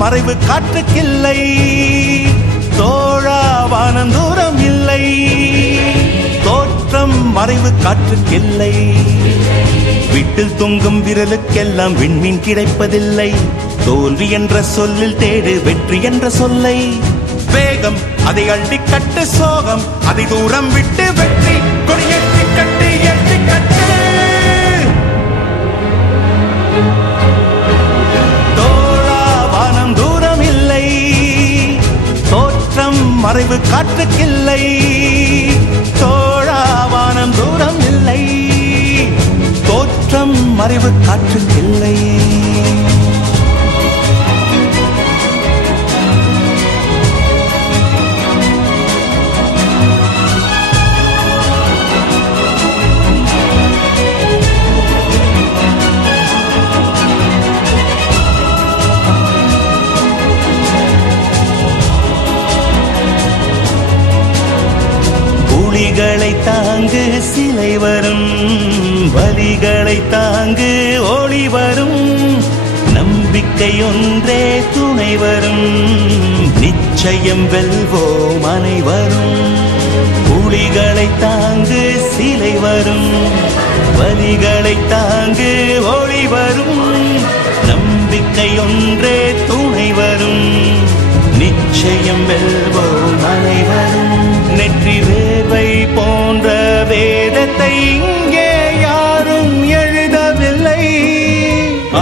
மறைவு காற்றுக்கில்லை தோழா வானம் தூரம் இல்லை தோற்றம் மறைவு காற்றுக்கில்லை விட்டில் தொங்கும் விரலுக்கெல்லாம் விண்மீன் கிடைப்பதில்லை தோல்வி என்ற சொல்லில் தேடு வெற்றி என்ற சொல்லை வேகம் அதை அள்ளி கட்டு சோகம் அதை தூரம் விட்டு வெற்றி கொடியேற்றி கட்டு ஏற்றி கட்டு மறைவு காற்றுக்கில்லை தோழா வானம் தூரம் இல்லை தோற்றம் மறைவு காற்றுக்கில்லை வலிகளை தாங்கு சிலை வரும் வலிகளை தாங்கு ஒளி வரும் நம்பிக்கை ஒன்றே துணை வரும் நிச்சயம் வெல்வோம் அனைவரும் புலிகளை தாங்கு சிலை வரும் வலிகளை தாங்கு ஒளி வரும் நம்பிக்கை ஒன்றே துணை வரும் நிச்சயம் வெல்வோம் அனைவரும் நெற்றி வேர்வை போன்ற வேதத்தை இங்கே யாரும் எழுதவில்லை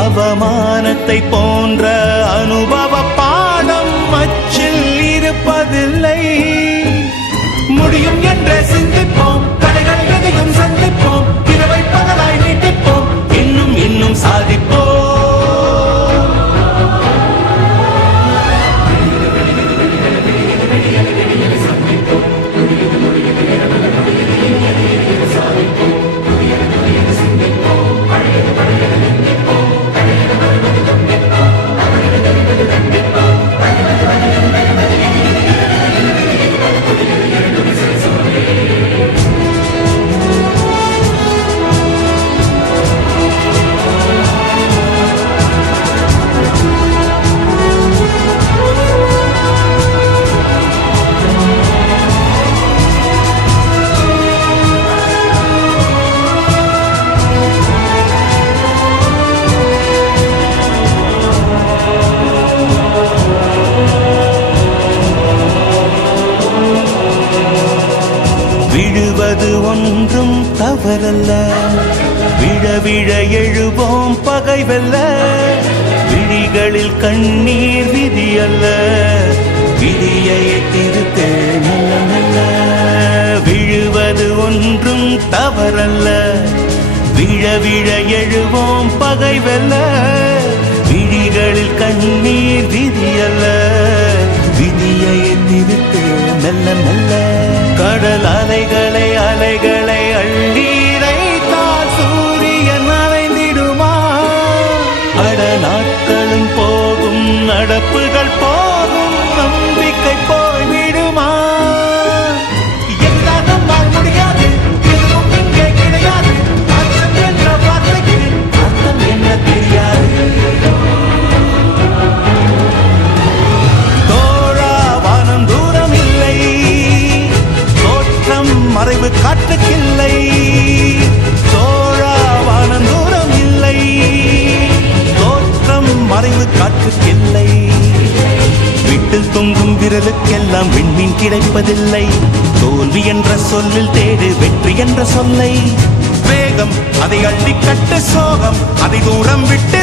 அவமானத்தை போன்ற அனுபவ பாடம் அச்சில் இருப்பதில்லை முடியும் என்று சிந்திப்போம் தடைகள் எதையும் சந்திப்போம் இரவை பகலாய் நீட்டிப்போம் இன்னும் இன்னும் சாதிப்போம் விழுவது ஒன்றும் தவறல்ல விழ விழ எழுவோம் பகை வெல்ல விழிகளில் கண்ணீர் விதி அல்ல விதியை திருத்த நல்ல நல்ல விழுவது ஒன்றும் தவறல்ல விழ விழ எழுவோம் பகை வெல்ல விழிகளில் கண்ணீர் விதி அல்ல விதியை திருத்த மெல்ல மெல்ல கடல் அலைகளை அலைகளை அள்ளீரைத்தால் சூரியன் அலைந்திடுமா அட நாட்களும் போகும் நடப்புகள் போகும் நம்பிக்கை போய்விடுமா எல்லாம் நம்மால் முடியாது எதுவும் இங்கே கிடையாது அர்த்தம் என்ற வார்த்தைக்கு அர்த்தம் என்ன தெரியாது மறைவு காற்றுக்கில்லை தோழா வானம் தூரம் இல்லை தோற்றம் மறைவு காற்றுக்கில்லை விட்டில் தொங்கும் விரலுக்கெல்லாம் விண்மீன் கிடைப்பதில்லை தோல்வி என்ற சொல்லில் தேடு வெற்றி என்ற சொல்லை வேகம் அதை அள்ளி கட்டு சோகம் அதை தூரம் விட்டு